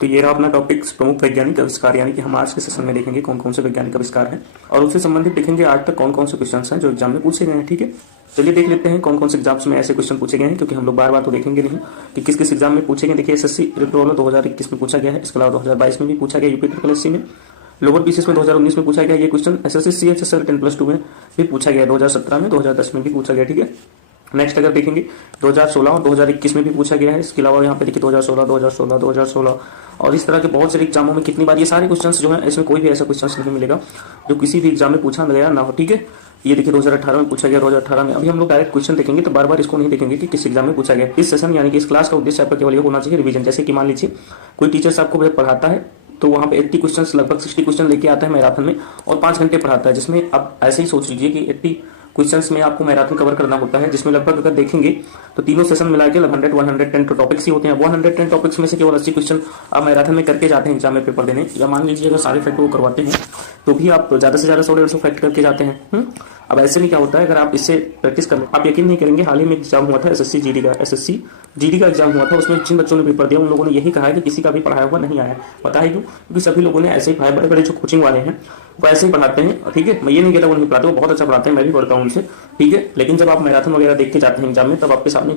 तो ये रहा अपना टॉपिक प्रमुख वैज्ञानिक आविष्कार, यानी कि हम आज के सेशन में देखेंगे कौन कौन से वैज्ञानिक आविष्कार हैं और उससे संबंधित देखेंगे आज तक कौन कौन से क्वेश्चन हैं जो एग्जाम में पूछे गए हैं। ठीक है, चलिए देख लेते हैं कौन कौन से एग्जाम्स में ऐसे क्वेश्चन पूछे गए हैं, क्योंकि हम लोग बार बार तो देखेंगे नहीं कि किस किस एग्जाम में पूछे गए। देखिए एसएससी इलेक्ट्रॉनिक 2021 में पूछा गया है, इसके अलावा 2022 में भी पूछा गया, यूपी ट्रिपल एससी में, लोअर पीसीएस में 2019 में पूछा गया ये क्वेश्चन, एसएससी सीएचएसएल 10+2 में भी पूछा गया, 2017 में, 2010 में भी पूछा गया। ठीक है, नेक्स्ट अगर देखेंगे 2016 और 2021 में भी पूछा गया है। इसके अलावा यहाँ पे देखिए 2016 और इस तरह के बहुत सारे एग्जामों में कितनी बार ये सारे क्वेश्चंस जो हैं, इसमें कोई भी ऐसा क्वेश्चन नहीं मिलेगा जो किसी भी एग्जाम में पूछा गया ना हो। ठीक है, ये देखिए 2018 में पूछा गया, 2018 में। अभी हम लोग डायरेक्ट क्वेश्चन देखेंगे तो बार बार इसको नहीं देखेंगे कि किस एग्जाम में पूछा गया। इस सेशन यानी कि इस क्लास का उद्देश्य आपका केवल ये होना चाहिए रिवीजन। जैसे कि मान लीजिए कोई टीचर्स आपको पढ़ाता है तो वहाँ पे 80 क्वेश्चन लगभग 60 क्वेश्चन लेके आता है मैराथन में और 5 घंटे पढ़ाता है, जिसमें आप ऐसे ही सोच लीजिए कि 80 क्वेश्चंस में आपको मैराथन कवर करना होता है, जिसमें लगभग अगर देखेंगे तो तीनों सेशन मिला के 110 टॉपिक्स ही होते हैं। 110 टॉपिक्स में से केवल 80 क्वेश्चन आप मैराथन में करके जाते हैं एग्जाम में पेपर देने, या मान लीजिए अगर सारे फैक्ट वो करवाते हैं तो भी आप ज़्यादा से ज़्यादा 100-150 फैक्ट करके जाते हैं। अब ऐसे में क्या होता है, अगर आप इससे प्रैक्टिस कर लें, आप यकीन नहीं करेंगे, हाल ही में एग्जाम हुआ था एसएससी जीडी का एग्जाम हुआ था, उसमें जिन बच्चों ने पेपर दिया उन लोगों ने यही कहा है कि किसी का भी पढ़ाया हुआ नहीं आया। पता है क्यों? क्योंकि सभी लोगों ने ऐसे ही पढ़ाया, बड़े बड़े जो कोचिंग वाले हैं वो ऐसे ही पढ़ाते हैं। ठीक है, मैं ये नहीं कहता वो नहीं पढ़ाते, वो बहुत अच्छा पढ़ाते हैं, मैं भी पढ़ता हूँ उनसे। ठीक है, लेकिन जब आप मैराथन वगैरह देख के जाते हैं एग्जाम में तब आपके सामने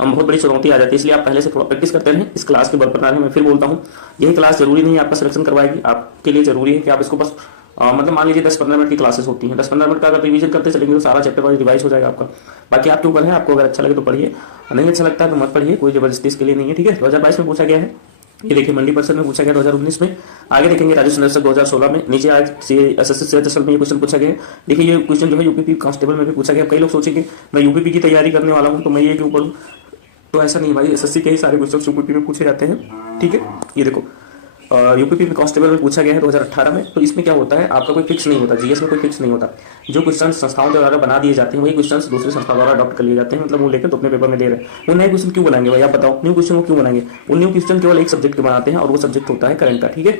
बहुत बड़ी चुनौती आ जाती है, इसलिए आप पहले से थोड़ा प्रैक्टिस करते रहें। इस क्लास के बल पर मैं फिर बोलता हूँ, यही क्लास जरूरी नहीं है आपका सिलेक्शन करवाएगी, आपके लिए जरूरी है कि आप इसको बस मतलब मान लीजिए 10-15 मिनट की क्लासेस होती हैं, 10-15 मिनट का अगर रिवीजन करते चलेंगे तो सारा चैप्टर वाइज रिवाइज हो जाएगा आपका। बाकी आपके ऊपर है, आपको अगर अच्छा लगे तो पढ़िए, नहीं अच्छा लगता है तो मत पढ़िए, कोई जबरदस्ती इसके लिए नहीं है। ठीक है, 2022 में पूछा गया है, ये देखिए मंडी परिषद में पूछा गया 2019 में। आगे देखेंगे राजस्व निरीक्षक 2016 में, नीचे आज एसएससी सीएचएसएल में ये क्वेश्चन पूछा गया है। देखिए ये क्वेश्चन जो है यूपीपी कांस्टेबल में भी पूछा गया। कई लोग सोचेंगे मैं यूपीपी की तैयारी करने वाला हूँ तो मैं ये क्यों पढ़ूँ, तो ऐसा नहीं भाई, एसएससी के ही सारे क्वेश्चन यूपीपी में पूछे जाते हैं। ठीक है, ये देखो यूपीपी में कांस्टेबल में पूछा गया है 2018 में। तो इसमें क्या होता है, आपका कोई फिक्स नहीं होता, जीएस में कोई फिक्स नहीं होता, जो क्वेश्चन संस्थाओं द्वारा बना दिए जाते हैं वही क्वेश्चन दूसरी संस्था द्वारा अडॉप्ट कर लिए जाते हैं, मतलब वो लेकर तो अपने पेपर में दे रहे हैं। वो नए क्वेश्चन क्यों बनाएंगे भाई, आप बताओ, न्यू क्वेश्चन वो क्यों बनाएंगे? वो न्यू क्वेश्चन केवल एक सब्जेक्ट के बनाते हैं और वो सब्जेक्ट होता है करंट का। ठीक है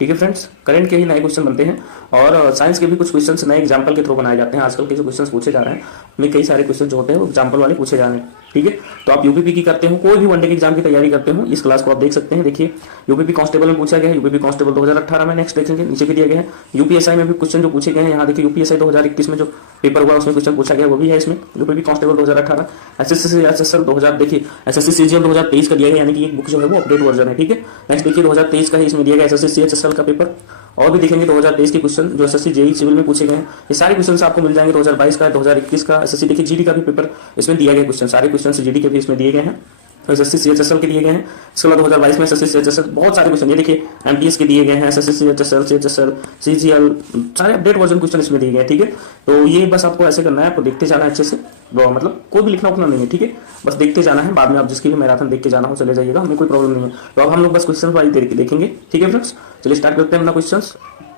फ्रेंड्स, करंट के ही नए क्वेश्चन बनते हैं और साइंस के भी कुछ क्वेश्चन नए एग्जाम्पल के थ्रू बनाए जाते हैं। आजकल के जो क्वेश्चन पूछे जा रहे हैं उनमें कई सारे क्वेश्चन जो होते हैं वो एग्जाम्पल वाले पूछे जा रहे हैं। ठीक है, तो आप यूपीपी की करते हो, कोई भी वनडे के एग्जाम की तैयारी करते हो, इस क्लास को आप देख सकते हैं। देखिए यूपीपी कांस्टेबल में पूछा गया है, यूपीपी कांस्टेबल 2018 में। नेक्स्ट देखेंगे नीचे भी दिया गया है, यूपीएसआई में भी क्वेश्चन जो पूछे गए हैं, यहाँ देखिए यूपीएसआई 2021 में जो पेपर हुआ उसमें क्वेश्चन पूछा गया वो भी है इसमें, यूपीपी कांस्टेबल 2018। एसएससी 2000 देखिए एसएससी सीजीएल 2023 का दिया गया, यानी कि एक बुक जो है वो अपडेट वर्जन है। ठीक है, नेक्स्ट देखिए 2023 का ही इसमें दिया गया एसएससी सीएचएसएल का पेपर, और भी देखेंगे 2023 के क्वेश्चन जो एसएससी जेईई सिविल में पूछे गए हैं। ये सारे क्वेश्चन आपको मिल जाएंगे 2022 का, 2021 का। एसएससी देखिए जीडी का भी पेपर इसमें दिया गया, क्वेश्चन सारे क्वेश्चन जीडी के भी इसमें दिए गए हैं, एसएससी सीएचएसएल के दिए गए हैं। इसके बाद 2022 में एसएससी सीएचएसएल बहुत सारे क्वेश्चन, ये देखिए एमटीएस के दिए गए हैं, एसएससी सीएचएसएल सीजीएल, सारे अपडेट वर्जन क्वेश्चन इसमें दिए गए हैं। ठीक है, तो ये बस आपको ऐसे करना है, आपको देखते जाना है अच्छे से, मतलब कोई भी लिखना उतना नहीं है। ठीक है, बस देखते जाना है, बाद में आप जिसकी भी मैराथन देख के जाना हो चले जाइएगा, हमें कोई प्रॉब्लम नहीं है। तो अब हम लोग बस क्वेश्चन वाइज देखेंगे। ठीक है फ्रेंड्स, चलिए स्टार्ट करते हैं अपना क्वेश्चन।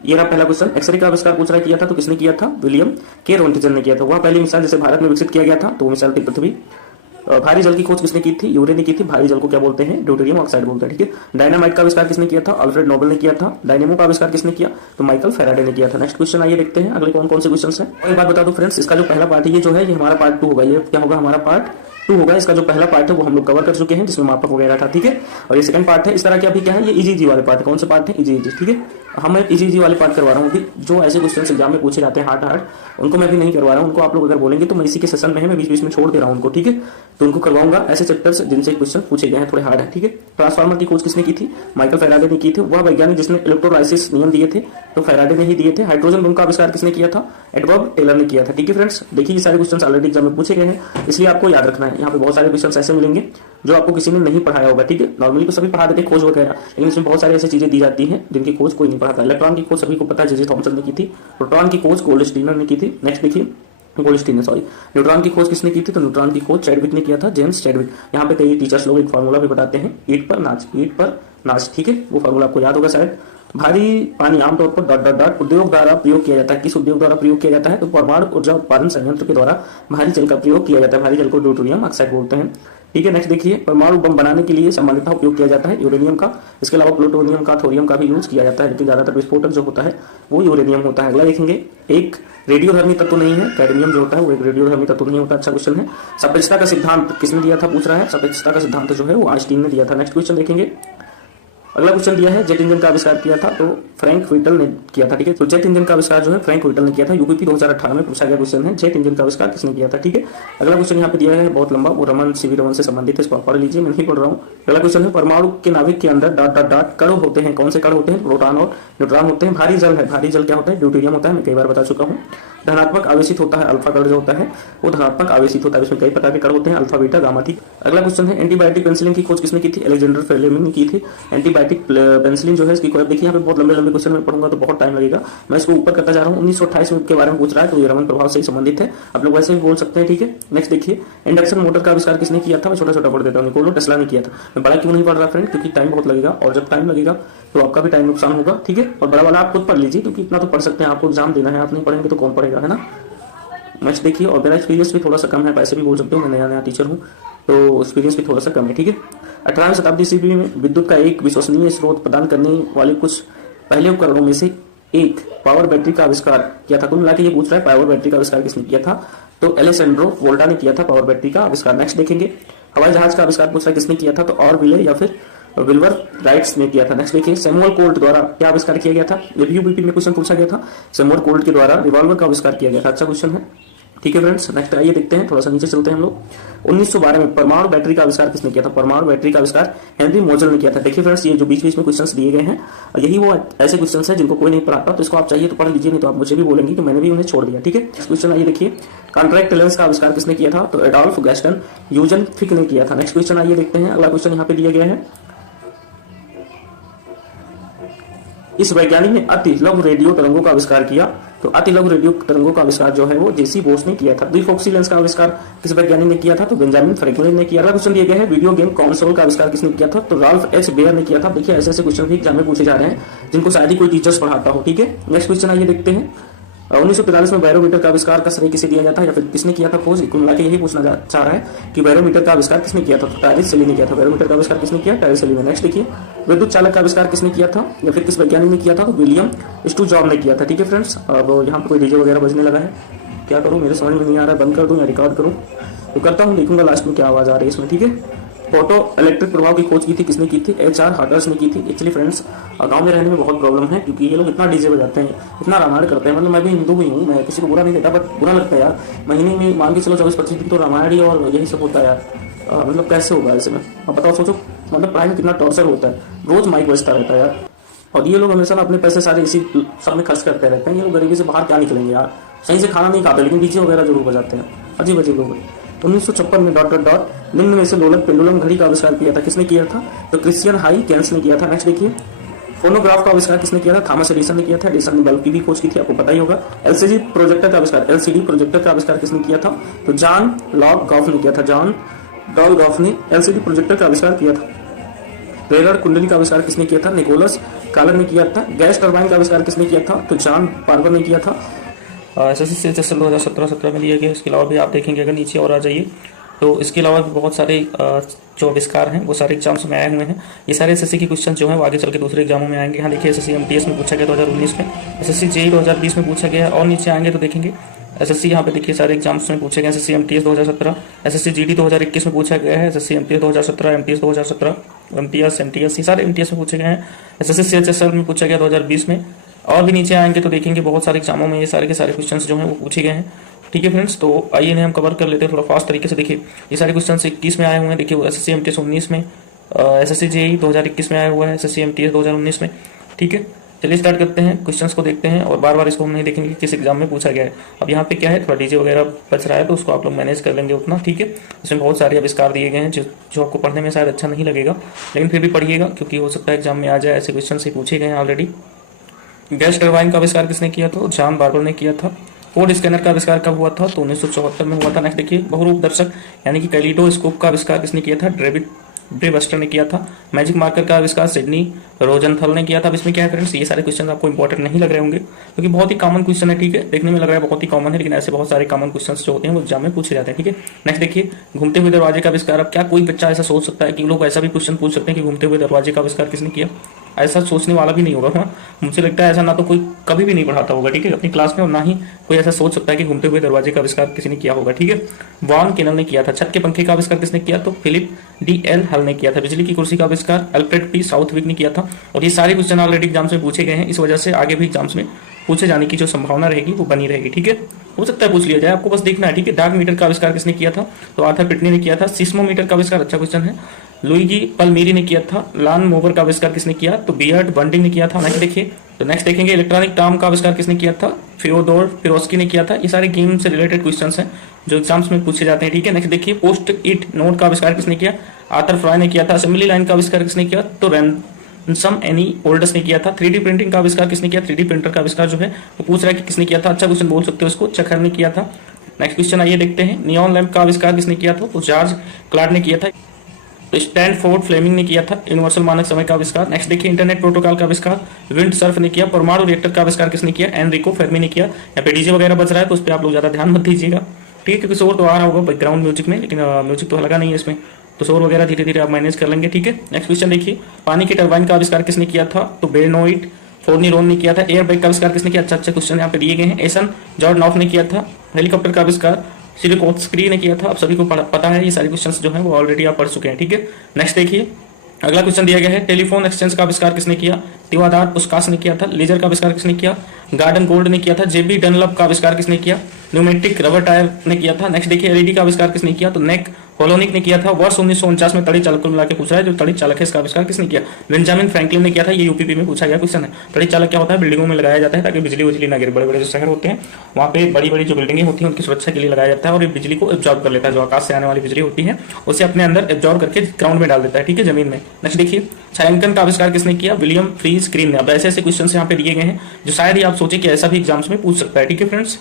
ये रहा पहला क्वेश्चन, एक्सरे का आविष्कार पूछ रहा है किया था तो किसने किया था? विलियम के रोंटिजन ने किया था। वह पहली मिसाइल जिसे भारत में विकसित किया गया था तो वो मिसाइल थी पृथ्वी। भारी जल की खोज किसने की थी? यूरे ने की थी। भारी जल को क्या बोलते हैं? ड्यूटेरियम ऑक्साइड बोलते हैं। ठीक है, डायनामाइट का आविष्कार किसने किया था? अल्फ्रेड नोबेल ने किया था। डायनेमो का आविष्कार किसने किया? तो माइकल फैराडे ने किया था। नेक्स्ट क्वेश्चन आइए देखते हैं अगले कौन कौन से क्वेश्चन हैं। और एक बात बता दो फ्रेंड्स, इसका जो पहला पार्ट है ये जो है ये हमारा पार्ट 2 होगा। ये क्या होगा? हमारा पार्ट 2 होगा। इसका जो पहला पार्ट है वो हम लोग कवर कर चुके हैं, जिसमें मापक वगैरह था। ठीक है, और ये सेकंड पार्ट है। इस तरह के अभी क्या है, ये इजी वाले पार्ट है। कौन से पार्ट है? इजी। ठीक है, हम इजी वाले पार्ट करवा रहा हूँ अभी। जो ऐसे क्वेश्चन एग्जाम में पूछे जाते हैं हार्ड उनको मैं भी नहीं करवा रहा हूँ। उनको आप लोग अगर बोलेंगे तो मैं इसी के सेशन में है, मैं बीच बीच में छोड़ दे रहा हूँ उनको। ठीक है, तो उनको करवाऊंगा ऐसे चैप्टर्स जिनसे क्वेश्चन पूछे गए हैं थोड़े हार्ड है। ठीक है, ट्रांसफार्मर की खोज किसने की थी? माइकल फैराडे ने की थी। वह वैज्ञानिक जिसने इलेक्ट्रोलाइसिस नियम दिए थे तो फैराडे ने ही दिए थे। हाइड्रोजन बम का आविष्कार किसने किया था? एडवर्ड टेलर ने किया था। ठीक है फ्रेंड्स, देखिए ये सारे क्वेश्चन ऑलरेडी एग्जाम में पूछे गए हैं, इसलिए आपको याद रखना है। यहाँ पे बहुत सारे क्वेश्चन ऐसे मिलेंगे जो आपको किसी ने नहीं पढ़ाया होगा। ठीक है, नॉर्मली तो सभी पढ़ा देते खोज वगैरह, लेकिन इसमें बहुत सारी ऐसी चीजें दी जाती हैं जिनकी खोज कोई नहीं पढ़ाता। इलेक्ट्रॉन की खोज सभी को पता है, जे थॉमसन ने की थी। प्रोटॉन की खोज गोल्डस्टीनर ने की थी। नेक्स्ट देखिए न्यूट्रॉन की खोज किसने की थी? तो न्यूट्रॉन की खोज चैडविक ने किया था, जेम्स चैडविक। यहाँ पे कई टीचर्स लोग एक फार्मूला भी बताते हैं, ईट पर नाच। ठीक है, वो फार्मूला आपको याद होगा शायद। भारी पानी आमतौर पर डॉट डॉट डॉट उद्योग द्वारा प्रयोग किया जाता है। किस उद्योग द्वारा प्रयोग किया जाता है? तो परमाणु ऊर्जा उत्पादन संयंत्र के द्वारा भारी जल का प्रयोग किया जाता है। भारी जल को ड्यूटेरियम ऑक्साइड बोलते हैं। ठीक है, नेक्स्ट देखिए परमाणु बम बनाने के लिए सामान्यतः उपयोग किया जाता है यूरेनियम का। इसके अलावा प्लूटोनियम का, थोरियम का भी यूज किया जाता है, लेकिन ज्यादातर विस्फोटक जो होता है वो यूरेनियम होता है। अगला देखेंगे, एक रेडियोधर्मी तत्व नहीं है, कैडमियम जो होता है वो एक रेडियोधर्मी तत्व नहीं होता। अच्छा क्वेश्चन है। सापेक्षता का सिद्धांत किसने दिया था? पूछ रहा है। सापेक्षता का सिद्धांत जो है वो आइंस्टीन ने दिया था। नेक्स्ट क्वेश्चन देखेंगे, अगला क्वेश्चन दिया है जेट इंजन का आविष्कार किया था तो फ्रैंक व्हिटल ने किया था। ठीक है, तो जेट इंजन का आविष्कार जो है फ्रैंक व्हिटल ने किया था। यूपीपी 2018 में पूछा गया क्वेश्चन है, जेट इंजन का आविष्कार किसने किया था। ठीक है, अगला क्वेश्चन यहाँ पे दिया है बहुत लंबा, वो रमन सीवी रमन से संबंधित है, इसको पढ़ लीजिए, मैं नहीं पढ़ रहा हूँ। अगला क्वेश्चन है परमाणु के नाभिक के अंदर डॉट डॉट डॉट कण होते हैं, कौन से कण होते हैं, प्रोटॉन और न्यूट्रॉन होते हैं। भारी जल है, भारी जल क्या होता है, ड्यूटेरियम होता है, मैं कई बार बता चुका हूँ। धनात्मक आवेशित होता है, अल्फा कण जो होता है वो धनात्मक आवेशित होता है, इसमें कई प्रकार के कण होते हैं, अल्फा बीटा गामा। ठीक, अगला क्वेश्चन है एंटीबायोटिक पेनिसिलिन की खोज किसने की थी, अलेक्जेंडर फ्लेमिंग ने की थी। एंटीबायोटिक पेनिसिलिन जो है इसकी खोज, देखिए यहाँ पे बहुत लंबे लंबे क्वेश्चन में पढ़ूंगा तो बहुत टाइम लगेगा, मैं इसको ऊपर करता जा रहा हूँ। 1928 के बारे में पूछ रहा है तो ये रमन प्रभाव से संबंधित है, आप लोग वैसे भी बोल सकते हैं। ठीक है, नेक्स्ट देखिए इंडक्शन मोटर का आविष्कार किसने किया था, मैं छोटा छोटा पढ़ देता हूँ, निकोला टेस्ला ने किया था। मैं बड़ा क्यों नहीं पढ़ रहा फ्रेंड, क्योंकि टाइम बहुत लगेगा और जब टाइम लगेगा तो आपका भी टाइम नुकसान होगा। ठीक है, और बड़ा वाला आप खुद पढ़ लीजिए क्योंकि इतना तो पढ़ सकते हैं, आपको एग्जाम देना है, आप नहीं पढ़ेंगे तो कौन पढ़ेगा, है ना। नेक्स्ट देखिए, और मेरा एक्सपीरियंस भी थोड़ा सा कम है, पैसे भी बोल सकते हो, मैं नया नया टीचर हूँ तो एक्सपीरियंस भी थोड़ा सा कम है। ठीक है, 18वीं शताब्दी ईस्वी में विद्युत का एक विश्वसनीय स्रोत प्रदान करने वाले कुछ पहले उपकरणों में से एक पावर बैटरी का आविष्कार किया था। कुल मिला के ये पूछ रहा है पावर बैटरी का आविष्कार किसने किया था, तो अलेसेंड्रो वोल्टा ने किया था पावर बैटरी का आविष्कार। नेक्स्ट देखेंगे हवाई जहाज का आविष्कार पूछ रहा है किसने किया था, तो ऑरविले या फिर विल्वर राइट्स ने किया था। नेक्स्ट देखिए सैमुअल कोल्ट द्वारा क्या आविष्कार किया गया था, ये भी यूपीपी में क्वेश्चन पूछा गया था, सैमुअल कोल्ट के द्वारा रिवॉल्वर का आविष्कार किया गया था। अच्छा क्वेश्चन है। ठीक है फ्रेंड्स, नेक्स्ट आइए देखते हैं, थोड़ा सा नीचे चलते हैं हम लोग। 1912 में परमाणु बैटरी का आविष्कार किसने किया था, परमाणु बैटरी का आविष्कार हेनरी मोजल ने किया था। देखिए फ्रेंड्स, ये जो बीच बीच में क्वेश्चंस दिए गए हैं यही वो ऐसे क्वेश्चंस हैं जिनको कोई नहीं पढ़ाता, तो इसको आप चाहिए तो पढ़ लीजिए, नहीं तो आप मुझे भी बोलेंगे कि मैंने भी उन्हें छोड़ दिया। ठीक है, इस क्वेश्चन आइए देखिए कॉन्ट्रैक्ट लेंस का आविष्कार किसने किया था, तो एडोल्फ गैस्टन यूजेनफिक ने किया था। नेक्स्ट क्वेश्चन आइए देखते हैं, अगला क्वेश्चन यहाँ पे दिया गया है, इस वैज्ञानिक ने अति लघु रेडियो तरंगों का आविष्कार किया, तो अति लघु रेडियो तरंगों का आविष्कार जो है वो जेसी बोस ने किया था। द्विफोक्सी लेंस का आविष्कार किस वैज्ञानिक ने किया था, तो बेंजामिन फ्रैंकलिन ने किया। अगला क्वेश्चन दिया गया है वीडियो गेम कंसोल का आविष्कार किसने किया था, तो राल्फ एच बेयर ने किया था। देखिए ऐसे ऐसे क्वेश्चन भी एग्जाम में पूछे जा रहे हैं जिनको शायद ही कोई टीचर्स पढ़ाता हो। ठीक है, नेक्स्ट क्वेश्चन आइए देखते हैं, 1943 में बैरोमीटर का आविष्कार का श्रेय किसे दिया जाता है या फिर किसने किया था खोज, कुल मिला के यही पूछना चाह रहा है कि बैरोमीटर का आविष्कार किसने किया था, तो टैरिस सेली ने किया था। बैरोमीटर का आविष्कार किसने किया, टैरिस सेली ने। नेक्स्ट देखिए विद्युत चालक का आविष्कार किसने किया था या फिर किस वैज्ञानिक ने किया था, तो विलियम स्टूजॉब ने किया था। ठीक है फ्रेंड्स, अब यहाँ पे कोई डीजे वगैरह बजने लगा है, क्या करूँ मेरे समझ में नहीं आ रहा है, बंद कर दूँ या रिकॉर्ड करूँ, तो करता हूँ, देखूंगा लास्ट में क्या आवाज आ रही है इसमें। ठीक है, फोटो इलेक्ट्रिक प्रभाव की खोज की थी किसने की थी, HR हाटर्स ने की थी। एक्चुअली फ्रेंड्स गांव में रहने में बहुत प्रॉब्लम है क्योंकि ये लोग इतना डीजे बजाते हैं, इतना रामायण करते हैं, मतलब मैं भी हिंदू ही हूँ, मैं किसी को बुरा नहीं देता, बट बुरा लगता है यार, महीने में मान के चलो 24-25 दिन तो रामायण ही और यही सब होता है यार, मतलब कैसे होगा ऐसे में, अब बताओ सोचो, मतलब पढ़ाई में कितना टॉर्चर होता है, रोज माइक बजता रहता है यार, और ये लोग हमेशा अपने पैसे सारे इसी सब में खर्च करते रहते हैं। ये लोग गरीबी से बाहर क्या निकलेंगे यार, सही से खाना नहीं खाते लेकिन डीजे वगैरह जरूर बजाते हैं, अजीब अजीब लोग। 1956 में डॉट डॉट डॉट निम्न में से लोलक पेंडुलम घड़ी का आविष्कार किया था, किसने किया था, तो क्रिश्चियन हाई कैंस ने किया था। नेक्स्ट देखिए फोनोग्राफ का आविष्कार किसने किया था, थॉमस एडिसन ने किया था। एडिसन ने बल्ब की भी खोज की थी, आपको पता ही होगा। LCD प्रोजेक्टर का आविष्कार, LCD प्रोजेक्टर का आविष्कार किसने किया था, तो जॉन लॉग गॉफ ने किया था। जॉन डॉल गॉफ ने LCD प्रोजेक्टर का आविष्कार किया था। रेडर कुंडली का आविष्कार किसने किया था, निकोलस कॉलर ने किया था। गैस टरबाइन का आविष्कार किसने किया था, तो जॉन पार्कर ने किया था। SSC 2017 में दिया गया। इसके अलावा भी आप देखेंगे अगर नीचे और आ जाइए तो इसके अलावा भी बहुत सारे जो आविष्कार हैं वो सारे एग्जाम्स में आए हुए हैं। ये सारे SSC के क्वेश्चन जो हैं वो आगे चल के दूसरे एग्जामों में आएंगे। यहाँ देखिए SSC MTS में पूछा गया 2019 में, SSC JEE 2020 में पूछा गया, और नीचे आएंगे तो देखेंगे SSC यहाँ पे देखिए सारे एग्जाम्स में पूछे गए। SSC MTS 2017, SSC GD 2021 में पूछा गया है, SSC MTS 2017, MTS 2017, MTS ये सारे MTS में पूछे गए हैं। SSC CHSL में पूछा गया 2020 में, और भी नीचे आएंगे तो देखेंगे बहुत सारे एग्जामों में ये सारे के सारे क्वेश्चंस जो हैं वो पूछे गए हैं। ठीक है फ्रेंड्स, तो आइए इन्हें हम कवर कर लेते हैं थोड़ा फास्ट तरीके से। देखिए ये सारे क्वेश्चन 21 में आए हुए हैं, देखिए SSC MTS 19 में, SSC JEE 2021 में आया हुआ है, SSC MTS 2019 में। ठीक है, चलिए स्टार्ट करते हैं, क्वेश्चंस को देखते हैं और बार बार इसको हम नहीं देखेंगे कि किस एग्जाम में पूछा गया है। अब यहाँ पे क्या है, थोड़ा डीजे वगैरह बच रहा है तो उसको आप लोग मैनेज कर लेंगे उतना। ठीक है, इसमें बहुत सारे आविष्कार दिए गए हैं जो आपको पढ़ने में शायद अच्छा नहीं लगेगा, लेकिन फिर भी पढ़िएगा क्योंकि हो सकता है एग्जाम में आ जाए, ऐसे क्वेश्चन से पूछे गए हैं ऑलरेडी। गैस टरबाइन का आविष्कार किसने किया था, जॉन बार्बर ने किया था। कोड स्कैनर का आविष्कार कब हुआ था, तो 1974 में हुआ था। नेक्स्ट देखिए बहुरूप दर्शक यानी कि कैलिडोस्कोप का आविष्कार किसने किया था, ब्रेबस्टर ने किया था। मैजिक मार्कर का आविष्कार सिडनी रोजनथल ने किया था। अब इसमें क्या है फ्रेंड्स, ये सारे क्वेश्चन आपको इंपॉर्टेंट नहीं लग रहे होंगे क्योंकि बहुत ही कॉमन क्वेश्चन है। ठीक है, देखने में लग रहा है बहुत ही कॉमन है, लेकिन ऐसे बहुत सारे कॉमन क्वेश्चन जो होते हैं वो एग्जाम में पूछे जाते हैं। ठीक है, नेक्स्ट देखिए घूमते हुए दरवाजे का आविष्कार। अब क्या कोई बच्चा ऐसा सोच सकता है कि लोग ऐसा भी क्वेश्चन पूछ सकते हैं कि घूमते हुए दरवाजे का आविष्कार किसने किया, ऐसा सोचने वाला भी नहीं होगा। हाँ, मुझे लगता है ऐसा ना तो कोई कभी भी नहीं पढ़ाता होगा, ठीक है, अपनी क्लास में, और ना ही कोई ऐसा सोच सकता है कि घूमते हुए दरवाजे का आविष्कार किसी ने किया होगा, ठीक है। वॉन केनल ने किया था। छत के पंखे का आविष्कार किसने किया? तो फिलिप डी एल हल ने किया था। बिजली की कुर्सी का आविष्कार अल्फ्रेड पी साउथविक ने किया था। और ये सारे क्वेश्चन ऑलरेडी एग्जाम्स में पूछे गए हैं, इस वजह से आगे भी एग्जाम्स में पूछे जाने की जो संभावना रहेगी वो बनी रहेगी, ठीक है। हो सकता है पूछ लिया जाए, आपको बस देखना है, ठीक है। डार्क मीटर का आविष्कार किसने किया था? तो आर्थर पिटनी ने किया था। सिस्मोमीटर का आविष्कार, अच्छा क्वेश्चन है, लुइगी पल्मीरी ने किया था। लान मोवर का आविष्कार किसने किया? तो बियर्ड बंटिंग ने किया था। नेक्स्ट देखिए, तो नेक्स्ट देखेंगे इलेक्ट्रॉनिक टार्म का आविष्कार किसने किया था? फियोदोर पिरोस्की ने किया था। ये सारे गेम से रिलेटेड क्वेश्चंस हैं जो एग्जाम्स में पूछे जाते हैं, ठीक है। नेक्स्ट देखिए, पोस्ट इट नोट का आविष्कार किसने किया? आर्थर फ्राय ने किया था। असेंबली लाइन का आविष्कार किसने किया? तो रैनसम एनी ओल्डस ने किया था। 3D प्रिंटिंग का आविष्कार किसने किया? 3D प्रिंटर का आविष्कार जो है वो पूछ रहा है कि किसने किया था, अच्छा क्वेश्चन बोल सकते हो इसको, चखर ने किया था। नेक्स्ट क्वेश्चन आइए देखते हैं, नियॉन लैंप का आविष्कार किसने किया था? तो जॉर्ज क्लार्ड ने किया था। स्टैनफोर्ड फ्लेमिंग ने किया था। यूनिवर्सल मानक समय का आविष्कार। नेक्स्ट देखिए, इंटरनेट प्रोटोकॉल का आविष्कार विंड सर्फ ने किया। परमाणु रिएक्टर का आविष्कार किसने किया? एनरिको फेर्मी ने किया। यहाँ पे डीजे वगैरह बज रहा है तो उस पर आप लोग ज्यादा ध्यान मत दीजिएगा, ठीक है, क्योंकि शोर तो आ रहा होगा बैकग्राउंड म्यूजिक में, लेकिन म्यूजिक तो लगा नहीं है इसमें, तो शोर वगैरह धीरे धीरे आप मैनेज कर लेंगे, ठीक है। नेक्स्ट क्वेश्चन देखिए, पानी की टरबाइन का आविष्कार किसने किया था? तो बेरनोइट फोर्निरोन ने किया था। एयर बैग का आविष्कार किसने किया? अच्छा अच्छा क्वेश्चन यहाँ पे दिए गए हैं, एसन जॉर्डनॉफ ने किया था। हेलीकॉप्टर का आविष्कार सिलिकोस्की ने किया था। आप सभी को पता है, ये सारे क्वेश्चंस जो हैं वो ऑलरेडी आप पढ़ चुके हैं, ठीक है। नेक्स्ट देखिए, अगला क्वेश्चन दिया गया है, टेलीफोन एक्सचेंज का आविष्कार किसने किया? तिवादार पुस्कास ने किया था। लेजर का आविष्कार किसने किया? गार्डन गोल्ड ने किया था। जेबी डनलप का आविष्कार किसने किया? न्यूमेटिक रबर टायर ने किया था। नेक्स्ट देखिए, एलईडी का आविष्कार किसने किया? तो नेक होलोनिक ने किया था। वर्ष 1949 में तड़ी चालक को मिला के पूछा है, जो तड़ी चालक है इसका आविष्कार किसने किया? बेंजामिन फ्रैंकलिन ने किया था। ये यूपीपी में पूछा गया क्वेश्चन है। तड़ी चालक क्या होता है? बिल्डिंगों में लगाया जाता है ताकि बिजली उजली ना गिरे। बड़े बड़े जो शहर होते हैं वहाँ पे बड़ी बड़ी जो बिल्डिंगें होती हैं उनकी सुरक्षा के लिए लगाया जाता है, और ये बिजली को एब्जॉर्ब कर लेता है। जो आकाश से आने वाली बिजली होती है उसे अपने अंदर एब्जॉर्ब करके ग्राउंड में डाल देता है, ठीक है, जमीन में। नेक्स्ट देखिए, छायांकन का आविष्कार किसने किया? विलियम फ्रीज स्क्रीन ने। अब ऐसे ऐसे क्वेश्चन यहाँ पे दिए गए हैं जो शायद ही आप सोचे कि ऐसा भी एग्जाम्स में पूछ सकता है, ठीक है फ्रेंड्स।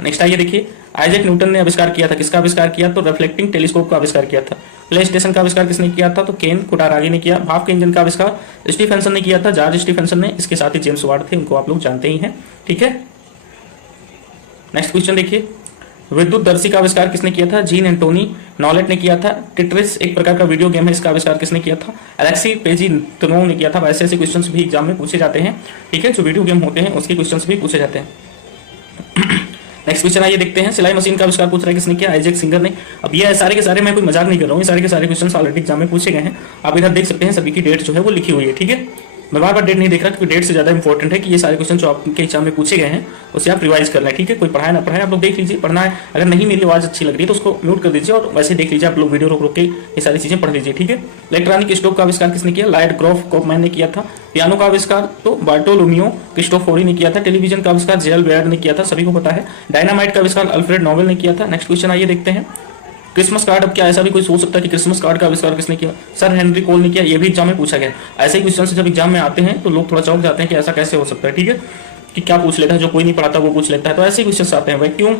नेक्स्ट आइए देखिए, आइजैक न्यूटन ने आविष्कार किया था। किसका आविष्कार किया? तो रिफ्लेक्टिंग टेलीस्कोप का आविष्कार किया था। प्ले स्टेशन का आविष्कार किसने किया था? तो केन कुटारागी ने किया। भाप के इंजन का आविष्कार स्टीफेंसन ने किया था, जॉर्ज स्टीफेंसन ने। इसके साथ ही जेम्स वाट थे, उनको आप लोग जानते ही हैं, ठीक है। नेक्स्ट क्वेश्चन देखिए, विद्युत दर्शी का आविष्कार किसने किया था? जीन एंटोनी नॉलेट ने किया था। टिट्रिस एक प्रकार का वीडियो गेम है, इसका आविष्कार किसने किया था? अलेक्सी पेजिनोव ने किया था। ऐसे ऐसे क्वेश्चंस भी एग्जाम में पूछे जाते हैं, ठीक है, जो वीडियो गेम होते हैं उसके क्वेश्चंस भी पूछे जाते हैं। नेक्स्ट क्वेश्चन आइए देखते हैं, सिलाई मशीन का आविष्कार पूछ रहा है किसने किया? आइजैक सिंगर ने। अब ये सारे के सारे, मैं कोई मजाक नहीं कर रहा हूँ, ये सारे के सारे क्वेश्चन ऑलरेडी एग्जाम में पूछे गए हैं। आप इधर देख सकते हैं, सभी की डेट जो है वो लिखी हुई है, ठीक है। मैं बार बार डेट नहीं देख रहा क्योंकि डेट से ज्यादा इंपॉर्टेंट है कि ये सारे क्वेश्चन जो आपके एग्जाम में पूछे गए हैं उसे आप रिवाइज कर लें, ठीक है। कोई पढ़ाए ना पढ़ाए, आप लोग देख लीजिए। पढ़ना है, अगर नहीं मेरी आवाज अच्छी लग रही है तो उसको म्यूट कर दीजिए और वैसे देख लीजिए, आप लोग वीडियो रोक रोक के ये सारी चीजें पढ़ लीजिए, ठीक है। इलेक्ट्रॉनिक स्टोव का आविष्कार किसने किया? लाइट ग्रोफ कोपमैन ने किया था। पियानो का आविष्कार तो बार्टोलोमियो क्रिस्टोफोरी ने किया था। टेलीविजन का आविष्कार जेल बेयर्ड ने किया था, सभी को पता है। डायनामाइट का आविष्कार अल्फ्रेड नोबेल ने किया था। नेक्स्ट क्वेश्चन आइए देखते हैं, क्रिसमस कार्ड। अब क्या ऐसा भी कोई सोच सकता है कि क्रिसमस कार्ड का आविष्कार किसने किया? सर हेनरी कोल ने किया। ये भी एग्जाम में पूछा गया। ऐसे ही क्वेश्चन जब एग्जाम में आते हैं तो लोग थोड़ा चौंक जाते हैं कि ऐसा कैसे हो सकता है, ठीक है, कि क्या पूछ लेता है, जो कोई नहीं पढ़ाता वो पूछ लेता है। तो ऐसे ही क्वेश्चन आते हैं। वैक्यूम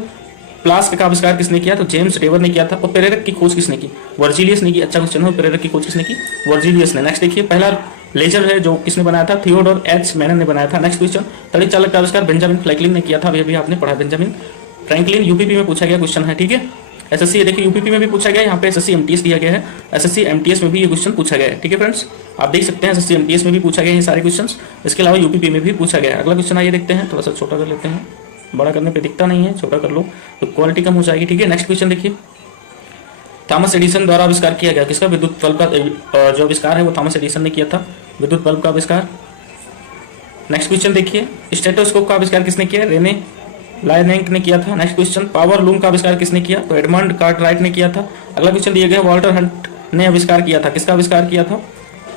फ्लास्क का आविष्कार किसने किया? तो जेम्स रेवर ने किया था। और प्रेरक की खोज किसने की? वर्जिलियस ने की। अच्छा क्वेश्चन है, प्रेरक की खोज किसने की? वर्जिलियस ने। नेक्स्ट देखिए, पहला लेजर है जो किसने बनाया था? थियोडोर एच मैनन ने बनाया था। नेक्स्ट क्वेश्चन, तड़ी चालक का आविष्कार बेंजामिन फ्रैंकलिन ने किया था। अभी आपने पढ़ा, बेंजामिन फ्रैंकलिन। यूपीपी में पूछा गया क्वेश्चन है, ठीक है। एसएससी देखिए यूपीपी में भी पूछा गया है, यहाँ पे एसएससी एमटीएस दिया गया है। एसएससी एमटीएस में भी ये क्वेश्चन पूछा गया है, ठीक है फ्रेंड्स। आप देख सकते हैं एसएससी एमटीएस में भी पूछा गया है ये सारे क्वेश्चंस। इसके अलावा यूपीपी में भी पूछा गया है। अगला क्वेश्चन आइए देखते हैं, थोड़ा सा छोटा कर लेते हैं, बड़ा करने पे दिखता नहीं है, छोटा कर लो तो क्वालिटी कम हो जाएगी, ठीक है। नेक्स्ट क्वेश्चन देखिए, थॉमस एडिसन द्वारा आविष्कार किया गया किसका? विद्युत बल्ब का जो आविष्कार है वो थॉमस एडिसन ने किया था, विद्युत बल्ब का आविष्कार। नेक्स्ट क्वेश्चन देखिए, स्टेथोस्कोप का आविष्कार किसने किया? रेने लायनेंक ने किया था। नेक्स्ट क्वेश्चन, पावर लूम का आविष्कार किसने किया? तो एडमंड कार्टराइट ने किया था। अगला क्वेश्चन दिया गया, वॉल्टर हंट ने आविष्कार किया था। किसका आविष्कार किया था?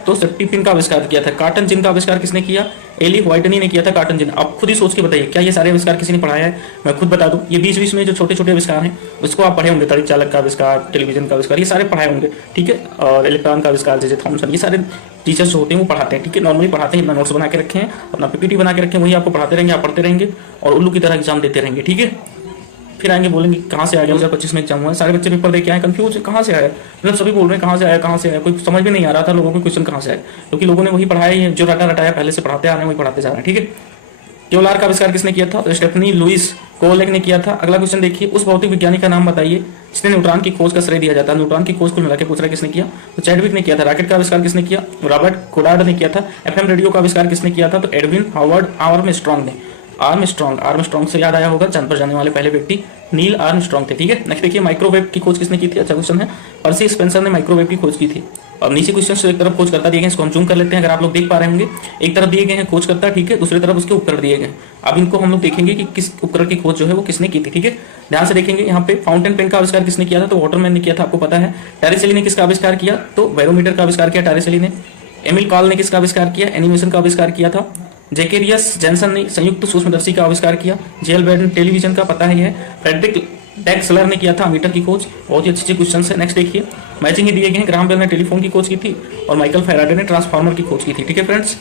तो सेफ्टी पिन का आविष्कार किया था। कॉटन जिन का आविष्कार किसने किया? एली व्हाइटनी ने किया था कॉटन जिन। आप खुद ही सोच के बताइए, क्या ये सारे आविष्कार किसी ने पढ़ाया है? मैं खुद बता दूं, ये बीच बीच में जो छोटे छोटे आविष्कार हैं उसको आप पढ़े होंगे। तड़ी चालक का आविष्कार, टेलीविजन का आविष्कार, ये सारे पढ़ाए होंगे, ठीक है। और इलेक्ट्रॉन का आविष्कार जैसे थॉमसन, ये सारे टीचर्स जो होते हैं वो पढ़ाते हैं, ठीक है। नॉर्मली पढ़ाते हैं, अपना नोट्स बना के रखे हैं, अपना पीपीटी बना के रखे हैं, वही आपको पढ़ाते रहेंगे, आप पढ़ते रहेंगे और उल्लू की तरह एग्जाम देते रहेंगे, ठीक है। फिर आएंगे बोलेंगे कहाँ से आ गया, 2025 में एग्जाम हुआ है, सारे बच्चे पेपर दे के आए, कंफ्यूज कहाँ से आया, मतलब सभी बोल रहे हैं कहाँ से आया कहाँ से आया, कोई समझ में नहीं आ रहा था लोगों को क्वेश्चन कहाँ से आया, क्योंकि लोगों ने वही पढ़ाया, जो रटा रटाया पहले से पढ़ाते आ रहे हैं वही पढ़ाते जा रहे हैं, ठीक है। क्योलार का आविष्कार किसने किया था? तो स्टेफनी लुइस कोलेक ने किया था। अगला क्वेश्चन देखिए, उस भौतिक विज्ञानी का नाम बताइए जिसने न्यूट्रॉन की खोज का श्रेय दिया जाता है। न्यूट्रॉन की खोज कुल मिलाकर पूछ रहा है किसने किया? तो चैडविक ने किया था। रॉकेट का आविष्कार किसने किया? रॉबर्ट गोडार्ड ने किया था। एफएम रेडियो का आविष्कार किसने किया था? तो एडविन हावर्ड आर्मस्ट्रांग ने। आर्मस्ट्रांग से याद आया होगा, चांद पर जाने वाले पहले व्यक्ति नील आर्मस्ट्रांग थे। ठीक है, नेक्स्ट देखिए, माइक्रोवेव की खोज किसने की थी? अच्छा क्वेश्चन है, पर्सी स्पेंसर ने माइक्रोवेव की खोज की थी। और नीचे क्वेश्चन एक तरफ खोजकर्ता दिए गए, इसको हम जूम कर लेते हैं। अगर आप लोग देख पा रहे होंगे, एक तरफ दिए गए हैं खोजकर्ता, ठीक है, दूसरी तरफ उसके उपकरण दिए गए। अब इनको हम लोग देखेंगे कि किस उपकरण की खोज जो है वो किसने की थी। ठीक है, ध्यान से देखेंगे। यहाँ पे फाउंटेन पेन का आविष्कार किसने किया था? तो वाटरमैन ने किया था, आपको पता है। टैरिसेली ने किसका आविष्कार किया? तो बैरोमीटर का आविष्कार किया टैरिसेली ने। एमिल कॉल ने किसका आविष्कार किया? एनिमेशन का आविष्कार किया था। जैकेरियस जेनसन ने संयुक्त सूक्ष्मदर्शी का आविष्कार किया। जेल बेड ने टेलीविजन का, पता ही है। फ्रेडरिक डेक्सलर ने किया था मीटर की खोज। बहुत ही अच्छे क्वेश्चन है। नेक्स्ट देखिए, मैचिंग ही दिए गए हैं। ग्राहम बेल ने टेलीफोन की खोज की थी और माइकल फैराडे ने ट्रांसफार्मर की खोज की थी। ठीक है फ्रेंड्स,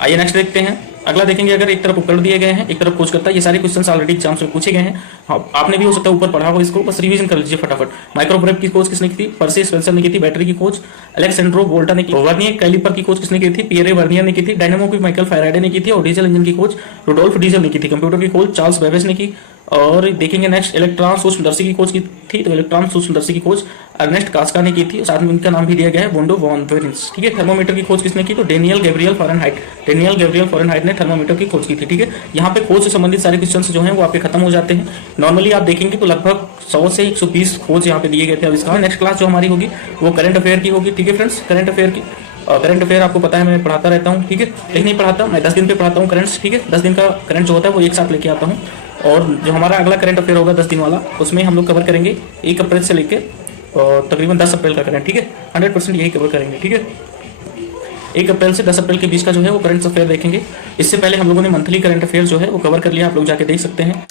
आइए नेक्स्ट देखते हैं। अगला देखेंगे, अगर एक तरफ उपकरण दिए गए हैं, एक तरफ खोज करता है। ये सारे क्वेश्चंस ऑलरेडी एग्जाम्स में पूछे गए हैं। हाँ, आपने भी हो सकता है ऊपर पढ़ा हो, इसको बस रिवीजन कर लीजिए फटाफट। माइक्रोवेव की खोज किसने की थी? पर्सी स्पेंसर ने की थी। बैटरी की खोज अलेक्सेंड्रो वोल्टा ने की। वर्नियर कैलिपर की खोज किसने की थी? पियरे वर्नियर ने की थी। डायनामो की माइकल फैराडे ने की थी। और डीजल इंजन की खोज रुडोल्फ डीजल ने की थी। कंप्यूटर की खोज चार्ल्स बेबेज ने की। और देखेंगे नेक्स्ट, इलेक्ट्रॉन सूक्ष्मदर्शी की खोज की थी। तो इलेक्ट्रॉन सूक्ष्मदर्शी की खोज अर्नेस्ट कास्का ने की थी। साथ में इनका नाम भी दिया गया है वोंडो वॉन वेरिंस। ठीक है, थर्मोमीटर की खोज किसने की? तो डेनियल गैब्रियल फॉरेनहाइट ने थर्मोमीटर की खोज की थी। ठीक है, यहाँ पे खोज से संबंधित सारे क्वेश्चंस जो हैं वो आपके खत्म हो जाते हैं। नॉर्मली आप देखेंगे तो लगभग 100 से 120 खोज यहाँ पे दिए गए थे। अब इसका नेक्स्ट क्लास जो हमारी होगी वो करंट अफेयर की होगी। ठीक है फ्रेंड्स, करंट अफेयर आपको पता है मैं पढ़ाता रहता हूँ। ठीक है, लेकिन नहीं पढ़ाता, मैं 10 दिन पे पढ़ाता हूँ करंट्स। ठीक है, 10 दिन का करंट जो होता है वो एक साथ लेके आता हूँ। और जो हमारा अगला करंट अफेयर होगा 10 दिन वाला, उसमें हम लोग कवर करेंगे 1 अप्रैल से लेके तकरीबन 10 अप्रैल का करंट। ठीक है, 100% यही कवर करेंगे। ठीक है, 1 अप्रैल से 10 अप्रैल के बीच का जो है वो करंट अफेयर देखेंगे। इससे पहले हम लोगों ने मंथली करंट अफेयर जो है वो कवर कर लिया, आप लोग जाके देख सकते हैं।